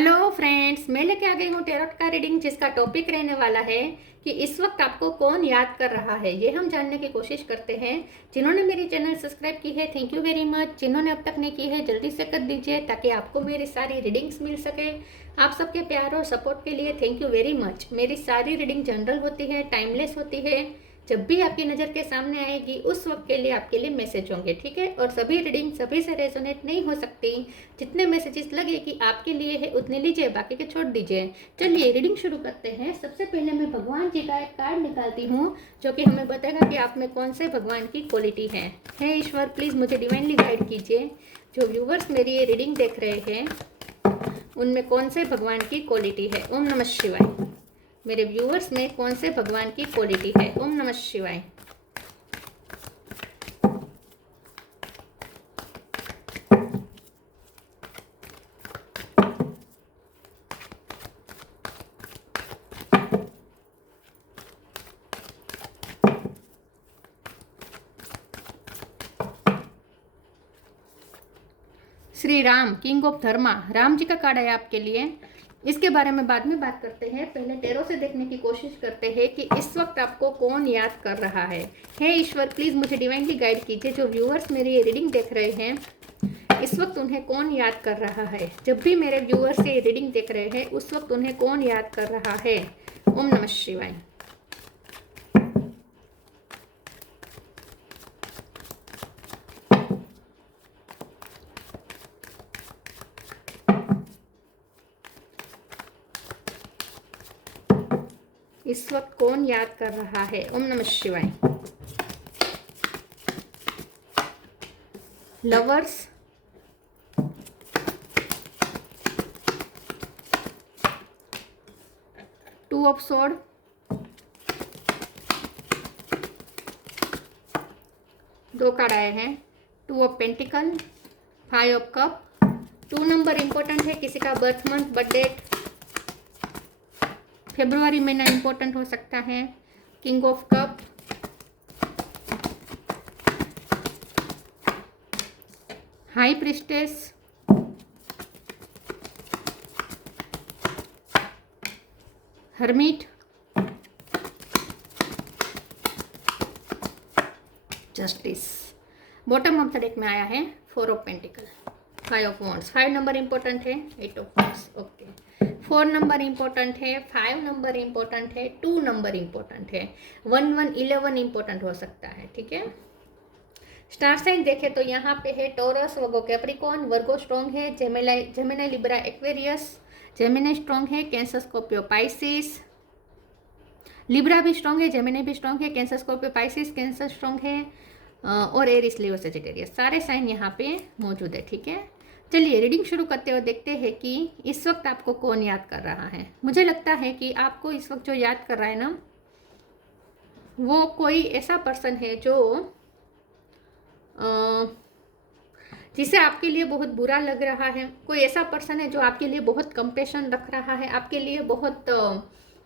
Hello friends, मैं लेके आ गई हूँ टेरोट का रीडिंग जिसका टॉपिक रहने वाला है कि इस वक्त आपको कौन याद कर रहा है। ये हम जानने की कोशिश करते हैं। जिन्होंने मेरी चैनल सब्सक्राइब की है, थैंक यू वेरी मच। जिन्होंने अब तक नहीं की है, जल्दी से कर दीजिए ताकि आपको मेरी सारी रीडिंग्स मिल सके। आप सबके प्यार और सपोर्ट के लिए थैंक यू वेरी मच। मेरी सारी रीडिंग जनरल होती है, टाइमलेस होती है। जब भी आपकी नज़र के सामने आएगी उस वक्त के लिए आपके लिए मैसेज होंगे, ठीक है। और सभी रीडिंग सभी से रेजोनेट नहीं हो सकती। जितने मैसेजेस लगे कि आपके लिए है उतने लीजिए, बाकी के छोड़ दीजिए। चलिए रीडिंग शुरू करते हैं। सबसे पहले मैं भगवान जी का एक कार्ड निकालती हूँ जो कि हमें बताएगा कि आप में कौन से भगवान की क्वालिटी है। हे ईश्वर, प्लीज़ मुझे डिवाइनली गाइड कीजिए। जो व्यूवर्स मेरी ये रीडिंग देख रहे हैं उनमें कौन से भगवान की क्वालिटी है। ओम नमः शिवाय। मेरे व्यूअर्स में कौन से भगवान की क्वालिटी है। ओम नमः शिवाय। श्री राम, किंग ऑफ धर्मा, राम जी का कार्ड है आपके लिए। इसके बारे में बाद में बात करते हैं। पहले टेरो से देखने की कोशिश करते हैं कि इस वक्त आपको कौन याद कर रहा है। हे ईश्वर, प्लीज़ मुझे डिवाइनली गाइड कीजिए। जो व्यूअर्स मेरी ये रीडिंग देख रहे हैं इस वक्त उन्हें कौन याद कर रहा है। जब भी मेरे व्यूअर्स ये रीडिंग देख रहे हैं उस वक्त उन्हें कौन याद कर रहा है। ओम नमः शिवाय। इस वक्त कौन याद कर रहा है। ओम नमः शिवाय। लवर्स, टू ऑफ स्वॉर्ड, दो कार्ड आए हैं। Two of pentacle, five of cup. 2 number important है। किसी का बर्थ मंथ, बर्थ डेट, फरवरी महीना इंपॉर्टेंट हो सकता है। King of cup, high priestess, hermit, justice. Bottom of the deck में आया है 4 of pentacle, 5 of wands. 5 number important है, 8 of wands, okay. 4 number important है, 5 नंबर इंपॉर्टेंट है, 2 नंबर इंपॉर्टेंट है, 1 1 11 इंपॉर्टेंट हो सकता है, ठीक है। स्टार साइन देखें तो यहाँ पे है टॉरस, वर्गो, कैप्रिकॉर्न। वर्गो स्ट्रॉन्ग है, Gemini Libra Aquarius. Gemini strong है, कैंसर स्कॉर्पियो पाइसिस। लिब्रा भी स्ट्रॉन्ग है, जेमिनी भी स्ट्रॉन्ग है, cancer Scorpio Pisces, cancer strong है, और एरिस लियो सजिटेरियस। सारे साइन यहाँ पे मौजूद है, ठीक है। चलिए रीडिंग शुरू करते हुए देखते हैं कि इस वक्त आपको कौन याद कर रहा है। मुझे लगता है कि आपको इस वक्त जो याद कर रहा है ना, वो कोई ऐसा पर्सन है जो जिसे आपके लिए बहुत बुरा लग रहा है। कोई ऐसा पर्सन है जो आपके लिए बहुत कंपेशन रख रहा है, आपके लिए बहुत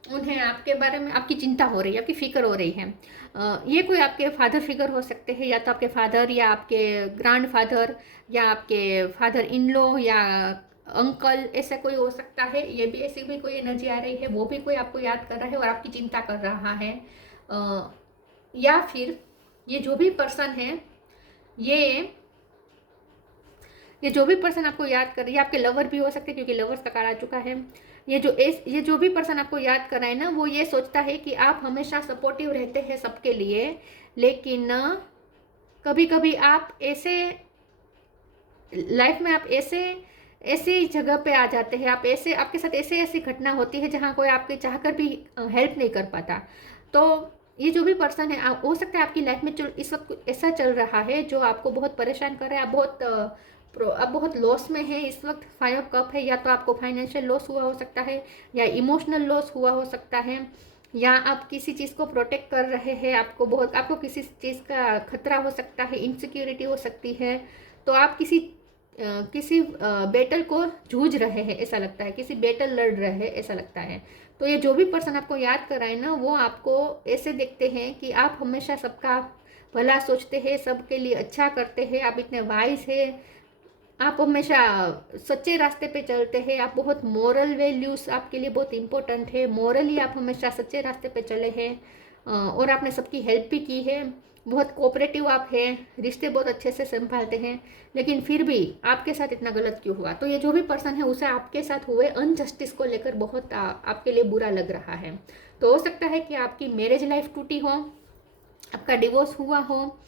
उन्हें आपके बारे में आपकी चिंता हो रही है, आपकी फिक्र हो रही है। ये कोई आपके फादर फिगर हो सकते हैं, या तो आपके फादर या आपके ग्रैंड फादर या आपके फादर इन लॉ या अंकल, ऐसा कोई हो सकता है। ये भी ऐसी भी कोई एनर्जी आ रही है। वो भी कोई आपको याद कर रहा है और आपकी चिंता कर रहा है। या फिर ये जो भी पर्सन है, ये जो भी पर्सन आपको याद कर रही है, आपके लवर भी हो सकते हैं क्योंकि लवर्स का कार्ड आ चुका है। ये जो भी पर्सन आपको याद कर रहा है ना, वो ये सोचता है कि आप हमेशा सपोर्टिव रहते हैं सबके लिए, लेकिन कभी कभी आप ऐसे लाइफ में आप ऐसी जगह पे आ जाते हैं, आप ऐसे आपके साथ ऐसी घटना होती है जहाँ कोई आपके चाहकर भी हेल्प नहीं कर पाता। तो ये जो भी पर्सन है, हो सकता है आपकी लाइफ में इस वक्त ऐसा चल रहा है जो आपको बहुत परेशान कर रहा है। आप बहुत लॉस में है इस वक्त। 5 ऑफ कप है, या तो आपको फाइनेंशियल लॉस हुआ हो सकता है, या इमोशनल लॉस हुआ हो सकता है, या आप किसी चीज़ को प्रोटेक्ट कर रहे हैं, आपको किसी चीज़ का खतरा हो सकता है, इनसिक्योरिटी हो सकती है। तो आप किसी बैटल को जूझ रहे हैं ऐसा लगता है, किसी बैटल लड़ रहे हैं ऐसा लगता है। तो ये जो भी पर्सन आपको याद कर रहा है ना, वो आपको ऐसे देखते हैं कि आप हमेशा सबका भला सोचते हैं, सबके लिए अच्छा करते हैं, आप इतने वाइज है, आप हमेशा सच्चे रास्ते पे चलते हैं, आप बहुत मोरल वैल्यूज़ आपके लिए बहुत इम्पोर्टेंट है, मोरली आप हमेशा सच्चे रास्ते पे चले हैं और आपने सबकी हेल्प भी की है, बहुत कोऑपरेटिव आप हैं, रिश्ते बहुत अच्छे से संभालते हैं, लेकिन फिर भी आपके साथ इतना गलत क्यों हुआ? तो ये जो भी पर्सन है उसे आपके साथ हुए अनजस्टिस को लेकर बहुत आपके लिए बुरा लग रहा है। तो हो सकता है कि आपकी मैरिज लाइफ टूटी हो, आपका डिवोर्स हुआ हो,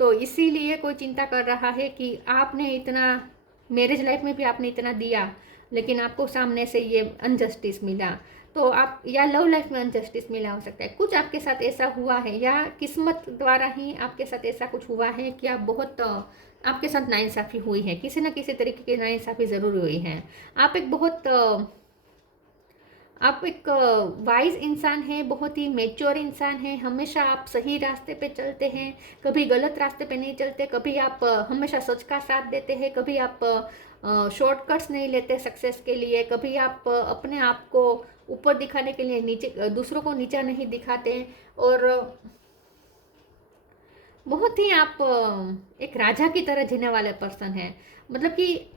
तो इसीलिए कोई चिंता कर रहा है कि आपने इतना मैरिज लाइफ में भी आपने इतना दिया, लेकिन आपको सामने से ये अनजस्टिस मिला। तो आप या लव लाइफ में अनजस्टिस मिला हो सकता है, कुछ आपके साथ ऐसा हुआ है या किस्मत द्वारा ही आपके साथ ऐसा कुछ हुआ है कि आप बहुत आपके साथ नाइंसाफ़ी हुई है, किसी न किसी तरीके की नाइंसाफ़ी ज़रूर हुई है। आप एक वाइज इंसान हैं, बहुत ही मैच्योर इंसान हैं, हमेशा आप सही रास्ते पे चलते हैं, कभी गलत रास्ते पे नहीं चलते, कभी आप हमेशा सच का साथ देते हैं, कभी आप शॉर्टकट्स नहीं लेते सक्सेस के लिए, कभी आप अपने आप को ऊपर दिखाने के लिए नीचे दूसरों को नीचा नहीं दिखाते, और बहुत ही आप एक राजा की तरह जीने वाले पर्सन हैं। मतलब कि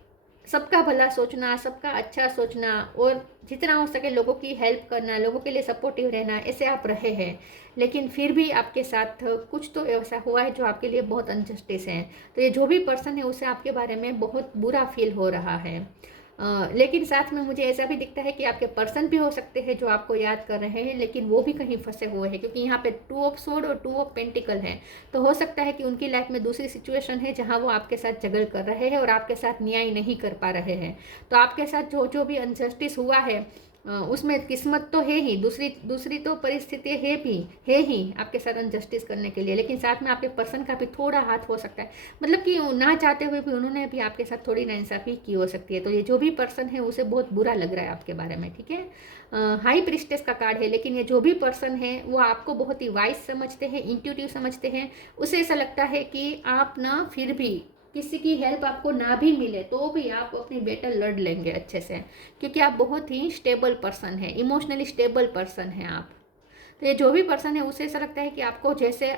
सबका भला सोचना, सबका अच्छा सोचना और जितना हो सके लोगों की हेल्प करना, लोगों के लिए सपोर्टिव रहना, ऐसे आप रहे हैं। लेकिन फिर भी आपके साथ कुछ तो ऐसा हुआ है जो आपके लिए बहुत अनजस्टिस है। तो ये जो भी पर्सन है उसे आपके बारे में बहुत बुरा फील हो रहा है। लेकिन साथ में मुझे ऐसा भी दिखता है कि आपके पर्सन भी हो सकते हैं जो आपको याद कर रहे हैं, लेकिन वो भी कहीं फंसे हुए हैं, क्योंकि यहाँ पे 2 ऑफ स्वॉर्ड और 2 ऑफ पेंटिकल है। तो हो सकता है कि उनकी लाइफ में दूसरी सिचुएशन है जहाँ वो आपके साथ जगड़ कर रहे हैं और आपके साथ न्याय नहीं कर पा रहे हैं। तो आपके साथ जो जो भी अनजस्टिस हुआ है उसमें किस्मत तो है ही, दूसरी दूसरी तो परिस्थिति है ही आपके साथ अनजस्टिस करने के लिए, लेकिन साथ में आपके पर्सन का भी थोड़ा हाथ हो सकता है। मतलब कि ना चाहते हुए भी उन्होंने भी आपके साथ थोड़ी नाइंसाफ़ी की हो सकती है। तो ये जो भी पर्सन है उसे बहुत बुरा लग रहा है आपके बारे में, ठीक है। हाई प्रिस्टेस का कार्ड है, लेकिन ये जो भी पर्सन है वो आपको बहुत ही वाइज समझते हैं, इंट्यूटिव समझते हैं। उसे ऐसा लगता है कि आप ना फिर भी किसी की हेल्प आपको ना भी मिले तो भी आप अपनी बैटल लड़ लेंगे अच्छे से, क्योंकि आप बहुत ही स्टेबल पर्सन है, इमोशनली स्टेबल पर्सन है आप। तो ये जो भी पर्सन है उसे ऐसा लगता है कि आपको जैसे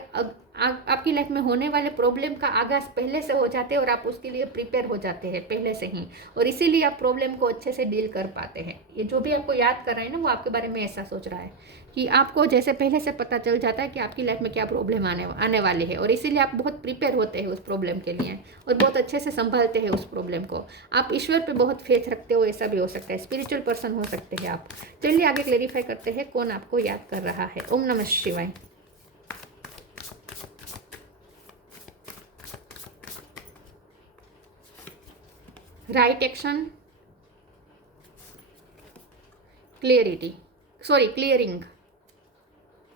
आपकी लाइफ में होने वाले प्रॉब्लम का आगाज़ पहले से हो जाते हैं और आप उसके लिए प्रिपेयर हो जाते हैं पहले से ही, और इसीलिए आप प्रॉब्लम को अच्छे से डील कर पाते हैं। ये जो भी आपको याद कर रहा है ना वो आपके बारे में ऐसा सोच रहा है कि आपको जैसे पहले से पता चल जाता है कि आपकी लाइफ में क्या प्रॉब्लम आने वाली है, और इसीलिए आप बहुत प्रिपेयर होते हैं उस प्रॉब्लम के लिए और बहुत अच्छे से संभालते हैं उस प्रॉब्लम को। आप ईश्वर पे बहुत फेथ रखते हो, ऐसा भी हो सकता है, स्पिरिचुअल पर्सन हो सकते हैं आप। चलिए आगे क्लेरिफाई करते हैं कौन आपको याद कर रहा है। ओम नमः शिवाय। Right action, clarity, sorry clearing,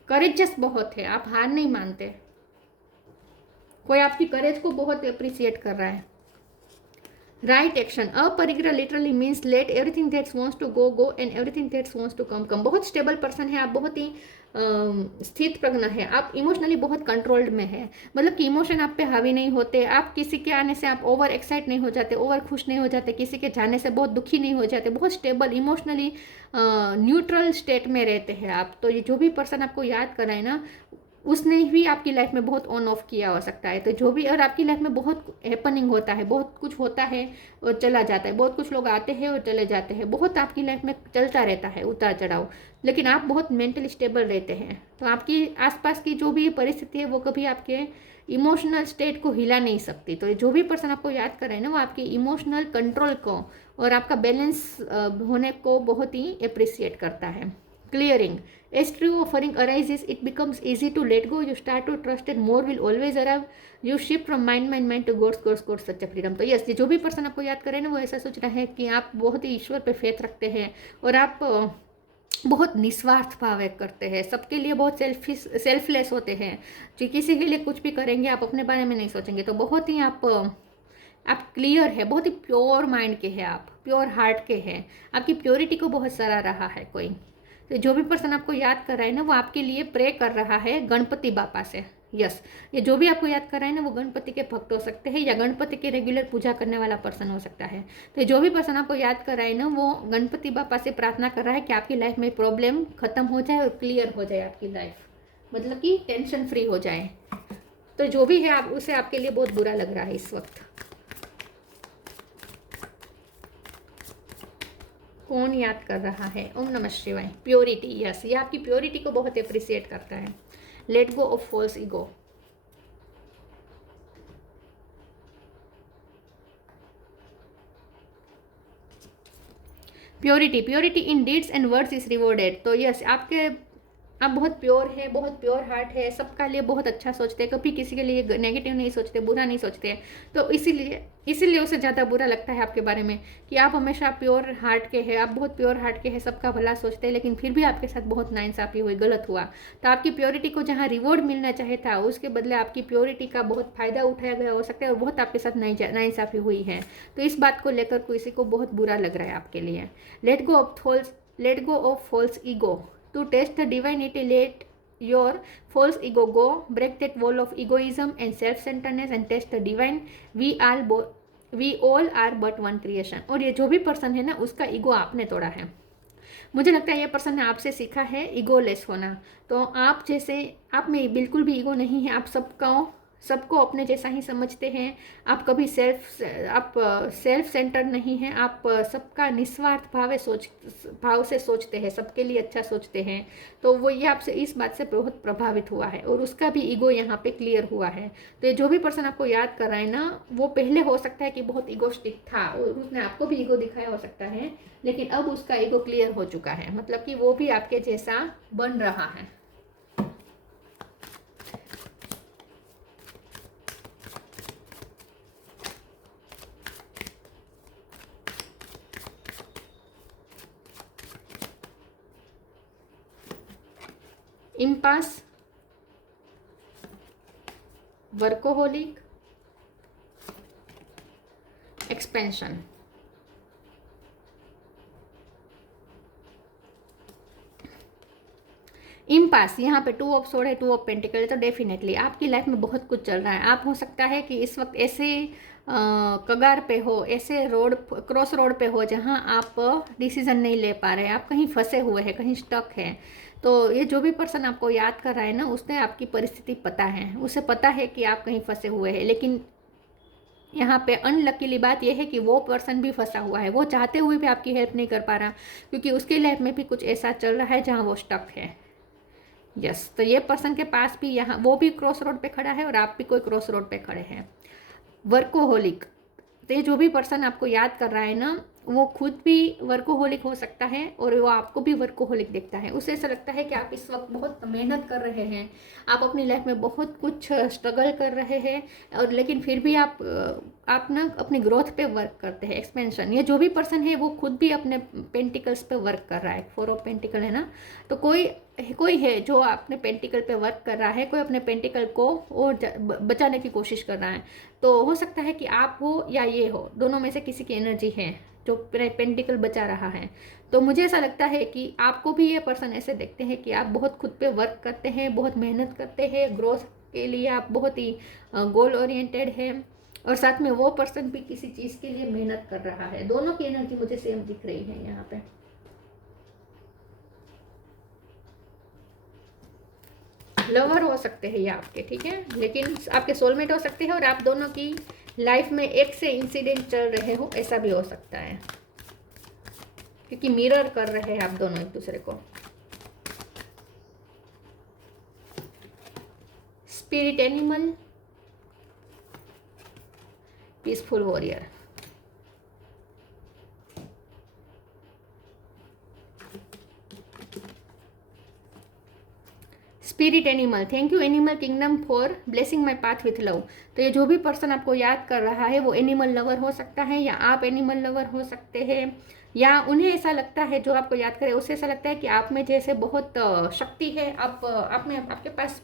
courageous बहुत है, आप हार नहीं मानते, कोई आपकी करेज को बहुत अप्रिशिएट कर रहा है। राइट एक्शन, अपरिग्रह literally means let everything that's wants to go go and everything that's wants to come come. बहुत स्टेबल पर्सन है आप, बहुत ही स्थित प्रज्ञ है आप, इमोशनली बहुत कंट्रोल्ड में है। मतलब कि इमोशन आप पे हावी नहीं होते, आप किसी के आने से आप ओवर एक्साइट नहीं हो जाते, ओवर खुश नहीं हो जाते, किसी के जाने से बहुत दुखी नहीं हो जाते, बहुत स्टेबल इमोशनली न्यूट्रल स्टेट में रहते हैं आप। तो ये जो भी पर्सन आपको याद कराए ना उसने भी आपकी लाइफ में बहुत ऑन ऑफ किया हो सकता है। तो जो भी, और आपकी लाइफ में बहुत हैपनिंग होता है, बहुत कुछ होता है और चला जाता है, बहुत कुछ लोग आते हैं और चले जाते हैं, बहुत आपकी लाइफ में चलता रहता है उतार चढ़ाव, लेकिन आप बहुत मेंटली स्टेबल रहते हैं। तो आपकी आसपास की जो भी परिस्थिति है वो कभी आपके इमोशनल स्टेट को हिला नहीं सकती। तो जो भी पर्सन आपको याद कर रहे हैं ना वो आपकी इमोशनल कंट्रोल को और आपका बैलेंस होने को बहुत ही अप्रिसिएट करता है। Clearing. As true offering arises, it becomes easy to let go. You start to trust and more will always arrive. You shift from mind to God's such a freedom. तो yes, ये जो भी person आपको याद करे ना वो ऐसा सोच रहा है कि आप बहुत ही ईश्वर पे फेथ रखते हैं और आप बहुत निस्वार्थ भाव करते हैं, सबके लिए बहुत सेल्फलेस होते हैं, जो किसी के लिए कुछ भी करेंगे, आप अपने बारे में नहीं सोचेंगे। तो बहुत ही आप क्लियर है, बहुत ही प्योर माइंड के हैं आप, प्योर हार्ट के हैं, आपकी प्योरिटी को बहुत सराह रहा है कोई। तो जो भी पर्सन आपको याद कर रहा है ना वो आपके लिए प्रे कर रहा है गणपति बापा से। यस, ये जो भी आपको याद कर रहा है ना वो गणपति के भक्त हो सकते हैं या गणपति की रेगुलर पूजा करने वाला पर्सन हो सकता है। तो जो भी पर्सन आपको याद कर रहा है ना वो गणपति बापा से प्रार्थना कर रहा है कि आपकी लाइफ में प्रॉब्लम खत्म हो जाए और क्लियर हो जाए आपकी लाइफ, मतलब कि टेंशन फ्री हो जाए। तो जो भी है आप उसे आपके लिए बहुत बुरा लग रहा है इस वक्त। कौन याद कर रहा है? ओम नमः शिवाय। प्योरिटी, यस, ये आपकी प्योरिटी को बहुत अप्रिसिएट करता है। Let go of false ego. Purity, purity in deeds and words is rewarded. तो यस, आप बहुत प्योर है, बहुत प्योर हार्ट है, सबका लिए बहुत अच्छा सोचते हैं, कभी किसी के लिए नेगेटिव नहीं सोचते, बुरा नहीं सोचते। तो इसीलिए उसे ज़्यादा बुरा लगता है आपके बारे में कि आप हमेशा प्योर हार्ट के हैं, आप बहुत प्योर हार्ट के हैं, सबका भला सोचते हैं, लेकिन फिर भी आपके साथ बहुत नाइंसाफ़ी हुई, गलत हुआ। तो आपकी प्योरिटी को जहाँ रिवॉर्ड मिलना चाहिए था, उसके बदले आपकी प्योरिटी का बहुत फ़ायदा उठाया गया हो सकता है और बहुत आपके साथ नाइंसाफ़ी हुई है। तो इस बात को लेकर किसी को बहुत बुरा लग रहा है आपके लिए। Let go of false ego. To test the divinity, let your false ego go. Break that wall of egoism and self-centeredness and test the divine. We all are but one creation. और ये जो भी person है ना, उसका ego आपने तोड़ा है। मुझे लगता है ये पर्सन ने आपसे सीखा है ईगो लेस होना। तो आप में बिल्कुल भी ईगो नहीं है, आप सबको अपने जैसा ही समझते हैं। आप कभी सेल्फ सेंटर्ड नहीं हैं, आप सबका निस्वार्थ भाव से सोचते हैं, सबके लिए अच्छा सोचते हैं। तो वो ये आपसे इस बात से बहुत प्रभावित हुआ है और उसका भी ईगो यहाँ पे क्लियर हुआ है। तो ये जो भी पर्सन आपको याद कर रहा है ना, वो पहले हो सकता है कि बहुत ईगोस्टिक था और उसने आपको भी ईगो दिखाया हो सकता है, लेकिन अब उसका ईगो क्लियर हो चुका है, मतलब कि वो भी आपके जैसा बन रहा है। Impasse, workaholic, expansion. इम्पास, यहाँ पे 2 ऑफ सोर्ड है, 2 ऑफ पेंटिकल है। तो डेफिनेटली आपकी लाइफ में बहुत कुछ चल रहा है। आप हो सकता है कि इस वक्त ऐसे कगार पे हो, ऐसे क्रॉस रोड पे हो जहाँ आप डिसीजन नहीं ले पा रहे, आप कहीं फंसे हुए हैं, कहीं स्टक हैं। तो ये जो भी पर्सन आपको याद कर रहा है ना, उसने आपकी परिस्थिति पता है, उसे पता है कि आप कहीं फंसे हुए हैं। लेकिन यहाँ पे अनलकीली बात यह है कि वो पर्सन भी फंसा हुआ है, वो चाहते हुए भी आपकी हेल्प नहीं कर पा रहा, क्योंकि उसकी लाइफ में भी कुछ ऐसा चल रहा है जहाँ वो स्टक है। यस, तो ये पर्सन के पास भी यहाँ वो भी क्रॉस रोड पे खड़ा है और आप भी कोई क्रॉस रोड पे खड़े हैं। वर्कोहोलिक, तो ये जो भी पर्सन आपको याद कर रहा है ना, वो खुद भी वर्कोहोलिक हो सकता है और वो आपको भी वर्कोहोलिक देखता है। उसे ऐसा लगता है कि आप इस वक्त बहुत मेहनत कर रहे हैं, आप अपनी लाइफ में बहुत कुछ स्ट्रगल कर रहे हैं, और लेकिन फिर भी आप ना अपनी ग्रोथ पे वर्क करते हैं, एक्सपेंशन। ये जो भी पर्सन है वो खुद भी अपने पेंटिकल्स पे वर्क कर रहा है। 4 ऑफ पेंटिकल है ना, तो कोई है जो अपने पेंटिकल पे वर्क कर रहा है, कोई अपने पेंटिकल को और बचाने की कोशिश कर रहा है। तो हो सकता है कि आप हो या ये हो, दोनों में से किसी की एनर्जी है जो पेंटिकल बचा रहा है। तो मुझे ऐसा लगता है कि आपको भी ये पर्सन ऐसे देखते हैं कि आप बहुत खुद पे वर्क करते हैं, बहुत मेहनत करते हैं, ग्रोथ के लिए आप बहुत ही गोल ओरिएंटेड हैं, और साथ में वो पर्सन भी किसी चीज़ के लिए मेहनत कर रहा है। दोनों की एनर्जी मुझे सेम दिख रही है यहाँ पे। लवर हो सकते हैं ये आपके, ठीक है, लेकिन आपके सोलमेट हो सकते हैं, और आप दोनों की लाइफ में एक से इंसिडेंट चल रहे हो, ऐसा भी हो सकता है, क्योंकि मिरर कर रहे हैं आप दोनों एक दूसरे को। Spirit animal, peaceful warrior. Spirit animal, thank you animal kingdom for blessing my path with love. तो ये जो भी पर्सन आपको याद कर रहा है वो एनिमल लवर हो सकता है, या आप एनिमल लवर हो सकते हैं, या उन्हें ऐसा लगता है, जो आपको याद करे उसे ऐसा लगता है कि आप में जैसे बहुत शक्ति है, आपके पास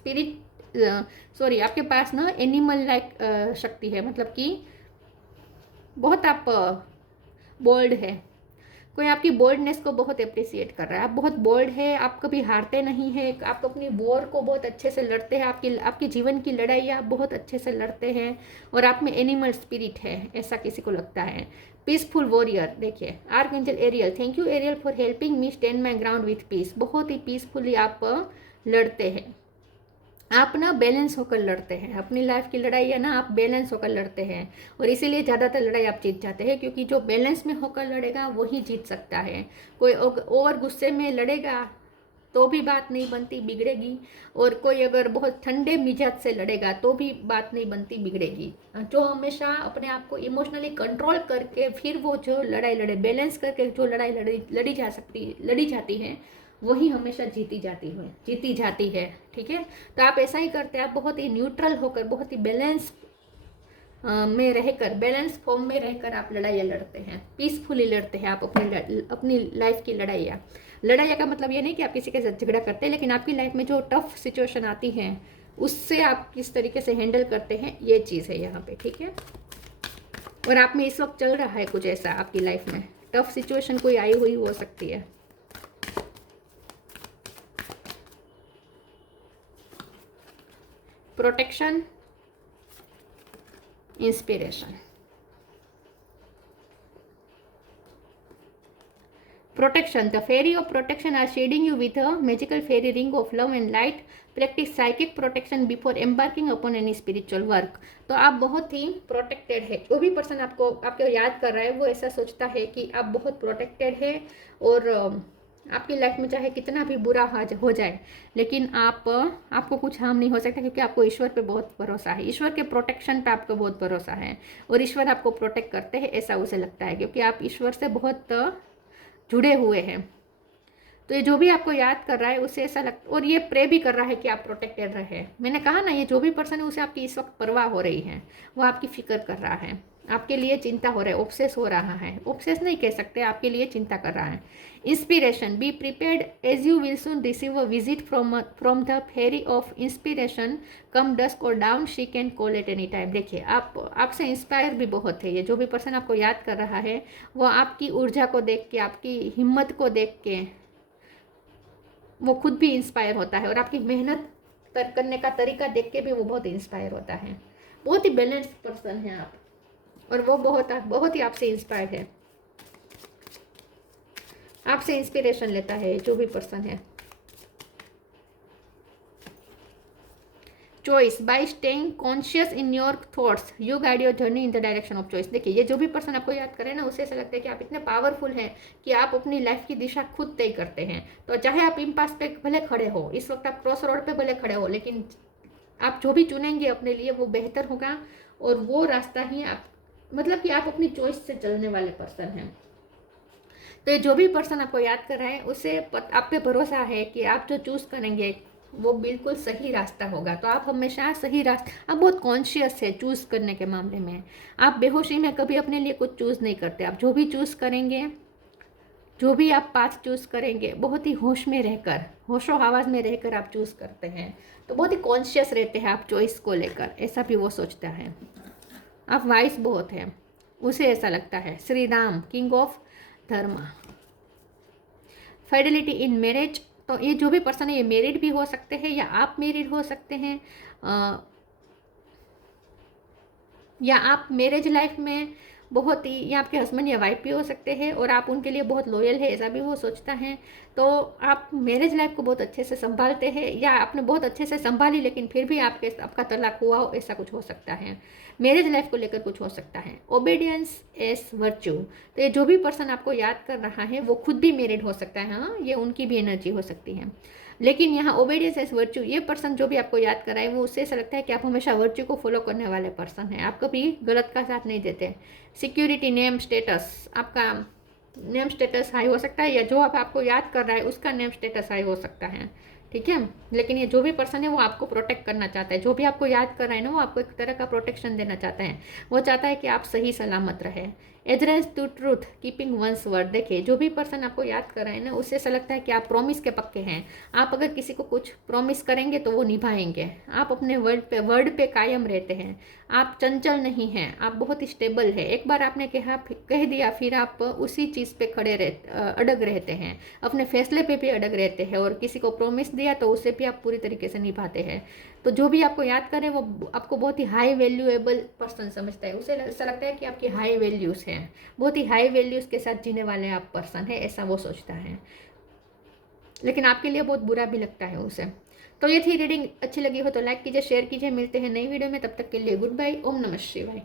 आपके पास ना एनिमल लाइक शक्ति है, मतलब कि बहुत आप बोल्ड है। कोई आपकी बोल्डनेस को बहुत अप्रिसिएट कर रहा है, आप बहुत बोल्ड है, आप कभी हारते नहीं हैं, आप अपनी वॉर को बहुत अच्छे से लड़ते हैं, आपकी जीवन की लड़ाई आप बहुत अच्छे से लड़ते हैं, और आप में एनिमल स्पिरिट है, ऐसा किसी को लगता है। पीसफुल वॉरियर, देखिए archangel Ariel, thank you Ariel for helping me stand my ground with peace. बहुत ही पीसफुली आप लड़ते हैं, आप ना बैलेंस होकर लड़ते हैं अपनी लाइफ की लड़ाई है ना, आप बैलेंस होकर लड़ते हैं और इसीलिए ज़्यादातर लड़ाई आप जीत जाते हैं, क्योंकि जो बैलेंस में होकर लड़ेगा वही जीत सकता है। कोई ओवर गुस्से में लड़ेगा तो भी बात नहीं बनती, बिगड़ेगी। और कोई अगर बहुत ठंडे मिजाज से लड़ेगा तो भी बात नहीं बनती, बिगड़ेगी। जो हमेशा अपने आप को इमोशनली कंट्रोल करके फिर वो जो लड़ाई लड़े, बैलेंस करके जो लड़ाई लड़ी जाती है, वही हमेशा जीती जाती है। ठीक है, तो आप ऐसा ही करते हैं, आप बहुत ही न्यूट्रल होकर, बहुत ही बैलेंस में रहकर, बैलेंस फॉर्म में रहकर आप लड़ाइयाँ लड़ते हैं, पीसफुली लड़ते हैं आप अपनी लाइफ की लड़ाइयाँ। लड़ाइयाँ का मतलब ये नहीं कि आप किसी के साथ झगड़ा करते हैं, लेकिन आपकी लाइफ में जो टफ सिचुएशन आती है उससे आप किस तरीके से हैंडल करते हैं, ये चीज़ है यहाँ पे। ठीक है, और आप में इस वक्त चल रहा है कुछ ऐसा आपकी लाइफ में, टफ सिचुएशन कोई आई हुई हो सकती है। Protection, inspiration. Protection. The fairy of protection are shading you with a magical fairy ring of love and light. Practice psychic protection before embarking upon any spiritual work. तो आप बहुत ही protected है। जो भी पर्सन आपको याद कर रहा है वो ऐसा सोचता है कि आप बहुत प्रोटेक्टेड है और आपकी लाइफ में चाहे कितना भी बुरा हो जाए, लेकिन आपको कुछ हार्म नहीं हो सकता, क्योंकि आपको ईश्वर पे बहुत भरोसा है, ईश्वर के प्रोटेक्शन पे आपको बहुत भरोसा है और ईश्वर आपको प्रोटेक्ट करते हैं, ऐसा उसे लगता है, क्योंकि आप ईश्वर से बहुत जुड़े हुए हैं। तो ये जो भी आपको याद कर रहा है उसे ऐसा लगता, और ये प्रे भी कर रहा है कि आप प्रोटेक्टेड रहे। मैंने कहा ना, ये जो भी पर्सन है उसे आपकी इस वक्त परवाह हो रही है, वो आपकी फिक्र कर रहा है, आपके लिए चिंता हो रहा है, ऑब्सेस हो रहा है, ऑब्सेस नहीं कह सकते, आपके लिए चिंता कर रहा है। Inspiration, be prepared as you will soon receive a visit from the fairy of inspiration, come dusk or dawn, she can call at any time. देखिए, आपसे इंस्पायर भी बहुत है। ये जो भी पर्सन आपको याद कर रहा है वो आपकी ऊर्जा को देख के, आपकी हिम्मत को देख के वो खुद भी इंस्पायर होता है, और आपकी मेहनत करने का तरीका देख के भी वो बहुत इंस्पायर होता है। बहुत ही बैलेंस्ड पर्सन है आप, और वो बहुत ही आपसे इंस्पायर्ड है, आपसे इंस्पिरेशन लेता है जो भी पर्सन है। Choice, bye staying conscious in your thoughts you guide your journey in the direction of choice. देखिए, ये जो भी पर्सन आपको याद करे ना, उसे ऐसा लगता है कि आप इतने पावरफुल हैं कि आप अपनी लाइफ की दिशा खुद तय करते हैं। तो चाहे आप इम्पास पे भले खड़े हो, इस वक्त आप क्रॉस रोड पे भले खड़े हो, लेकिन आप जो भी चुनेंगे अपने लिए वो बेहतर होगा, और वो रास्ता ही आप, मतलब कि आप अपनी चॉइस से चलने वाले पर्सन हैं। तो ये जो भी पर्सन आपको याद कर रहा है उसे आप पे भरोसा है कि आप जो चूज़ करेंगे वो बिल्कुल सही रास्ता होगा। तो आप हमेशा सही रास्ता, आप बहुत कॉन्शियस है चूज़ करने के मामले में। आप बेहोशी में कभी अपने लिए कुछ चूज़ नहीं करते। आप जो भी चूज़ करेंगे, जो भी आप पाथ चूज़ करेंगे, बहुत ही होश में रहकर, होशो हवास में रहकर आप चूज़ करते हैं। तो बहुत ही कॉन्शियस रहते हैं आप चॉइस को लेकर, ऐसा भी वो सोचता है। आप वाइस बहुत हैं, उसे ऐसा लगता है। श्री राम, किंग ऑफ धर्म। फाइडेलिटी इन मैरिज, तो ये जो भी पर्सन है ये मैरिड भी हो सकते हैं, या आप मैरिड हो सकते हैं, या आप मैरिज लाइफ में बहुत ही, या आपके हस्बैंड या वाइफ भी हो सकते हैं और आप उनके लिए बहुत लॉयल है, ऐसा भी वो सोचता है। तो आप मैरिज लाइफ को बहुत अच्छे से संभालते हैं, या आपने बहुत अच्छे से संभाली लेकिन फिर भी आपका तलाक हुआ हो, ऐसा कुछ हो सकता है। मैरिज लाइफ को लेकर कुछ हो सकता है। ओबीडियंस एज वर्च्यू, तो ये जो भी पर्सन आपको याद कर रहा है वो खुद भी मैरिड हो सकता है, हाँ, ये उनकी भी एनर्जी हो सकती है। लेकिन यहाँ ओबीडियंस एज वर्च्यू, ये पर्सन जो भी आपको याद कर रहा है वो उससे ऐसा लगता है कि आप हमेशा वर्च्यू को फॉलो करने वाले पर्सन हैं, आप कभी गलत का साथ नहीं देते। सिक्योरिटी, नेम स्टेटस, आपका नेम स्टेटस हाई हो सकता है, या जो आपको याद कर रहा है उसका नेम स्टेटस हाई हो सकता है। ठीक है, लेकिन ये जो भी पर्सन है वो आपको प्रोटेक्ट करना चाहता है। जो भी आपको याद कर रहा है ना, वो आपको एक तरह का प्रोटेक्शन देना चाहता है। वो चाहता है कि आप सही सलामत रहे। Adherence to truth, keeping one's word. देखिए, जो भी पर्सन आपको याद कर रहा है ना, उससे ऐसा लगता है कि आप प्रॉमिस के पक्के हैं। आप अगर किसी को कुछ प्रॉमिस करेंगे तो वो निभाएंगे। आप अपने वर्ड पे कायम रहते हैं। आप चंचल नहीं हैं, आप बहुत स्टेबल है। एक बार आपने कह दिया, फिर आप उसी चीज़ पे अड़ग रहते हैं, अपने फैसले पे भी अड़ग रहते हैं, और किसी को प्रॉमिस दिया तो उसे भी आप पूरी तरीके से निभाते हैं। तो जो भी आपको याद करें वो आपको बहुत ही हाई वैल्यूएबल पर्सन समझता है। उसे ऐसा लगता है कि आपकी हाई वैल्यूज़ हैं, बहुत ही हाई वैल्यूज़ के साथ जीने वाले आप पर्सन है, ऐसा वो सोचता है। लेकिन आपके लिए बहुत बुरा भी लगता है उसे। तो ये थी रीडिंग। अच्छी लगी हो तो लाइक कीजिए, शेयर कीजिए। मिलते हैं नई वीडियो में, तब तक के लिए गुड बाय। ओम नमः शिवाय।